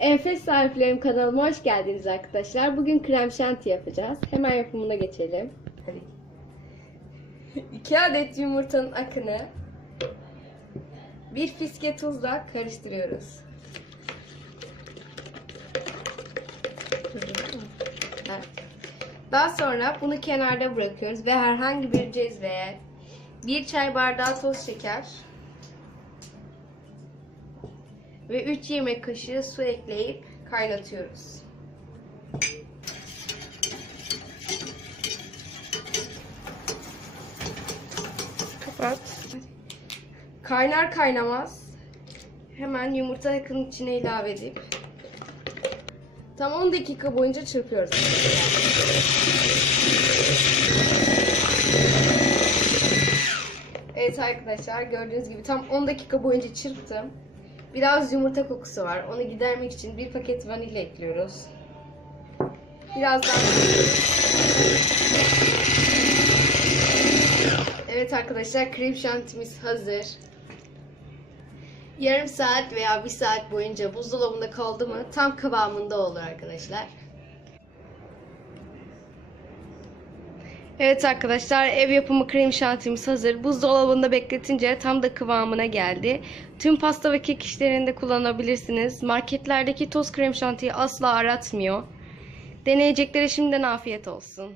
Enfes Tariflerim kanalıma hoş geldiniz arkadaşlar. Bugün krem şanti yapacağız. Hemen yapımına geçelim. Hadi. 2 adet yumurtanın akını bir fiske tuzla karıştırıyoruz. Daha sonra bunu kenarda bırakıyoruz ve herhangi bir cezveye bir çay bardağı toz şeker ve 3 yemek kaşığı su ekleyip kaynatıyoruz. Kapat. Kaynar kaynamaz hemen yumurta akının içine ilave edip tam 10 dakika boyunca çırpıyoruz. Evet arkadaşlar gördüğünüz gibi tam 10 dakika boyunca çırptım. Biraz yumurta kokusu var. Onu gidermek için bir paket vanilya ekliyoruz. Biraz daha Evet arkadaşlar krem şantimiz hazır. Yarım saat veya bir saat boyunca buzdolabında kaldı mı tam kıvamında olur arkadaşlar. Evet arkadaşlar ev yapımı krem şantimiz hazır. Buzdolabında bekletince tam da kıvamına geldi. Tüm pasta ve kek işlerinde kullanabilirsiniz. Marketlerdeki toz krem şantiyi asla aratmıyor. Deneyeceklere şimdiden afiyet olsun.